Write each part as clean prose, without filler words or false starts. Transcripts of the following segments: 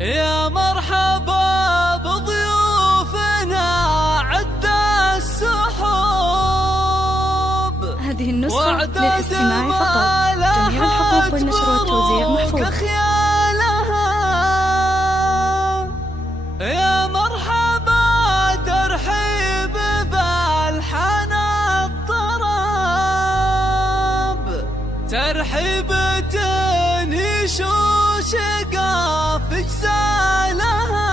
يا مرحبا بضيوفنا عد السحوب. هذه النسخة للاستماع فقط. جميع الحقوق والنشر والتوزيع محفوظ. يا مرحبا ترحيب بالحن الطرب، ترحيبة وشقاف جزالها.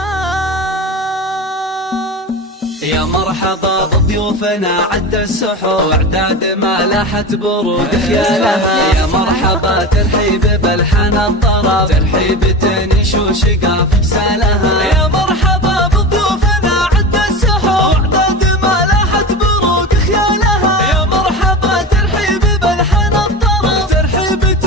يا مرحبا بضيوفنا عد السحور، واعداد ما لاحت برود خيالها. يا مرحبا ترحيب بالحن الطرب، ترحيبة وشقاف جزالها. يا مرحبا بضيوفنا عد السحور، واعداد ما لاحت برود خيالها. يا مرحبا ترحيب بالحن الطرب، ترحيبة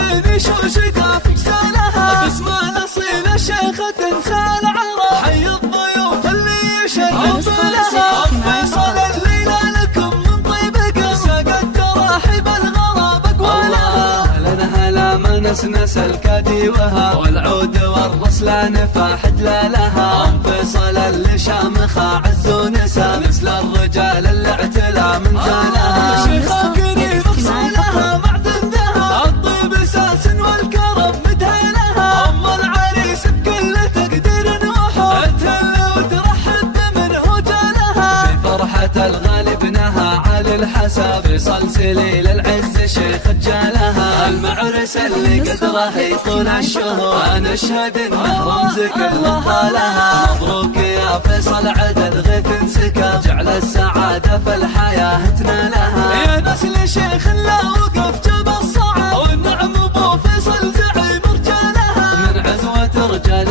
وشقاف جزالها. باسم الاصيل الشيخة تنسى العرب، حي الضيوف اللي يشرف لها. فيصل الليلة لكم من طيب قلب، ساقت تراحيب الغراب اقوالها. لنا هلا ما نسنس الكادي وها، والعود والرسلان فاحت لها. فيصل اللي شامخة عز ونسى، مثل الرجال اللي اعتلى من زالها. شيخة قريب اصولها معدن ذهب، الطيب اساس والكرم مدهنها. ام العريس بكل تقدير وحب، تهل وترحب بمنه جالها. في فرحة الغالي ابنها عالي الحسب، فيصل سليل العز شيخ جالها. المعرس اللي قدره يطول الشهور، نشهد انه رمز كل طالها. مبروك يا فيصل عدل غيث انسكب، جعل السعادة في الحياة تنالها. يا نسل شيخ لا وقف جاب الصعب، والنعم ابو فيصل زعيم رجالها. من عزوة رجال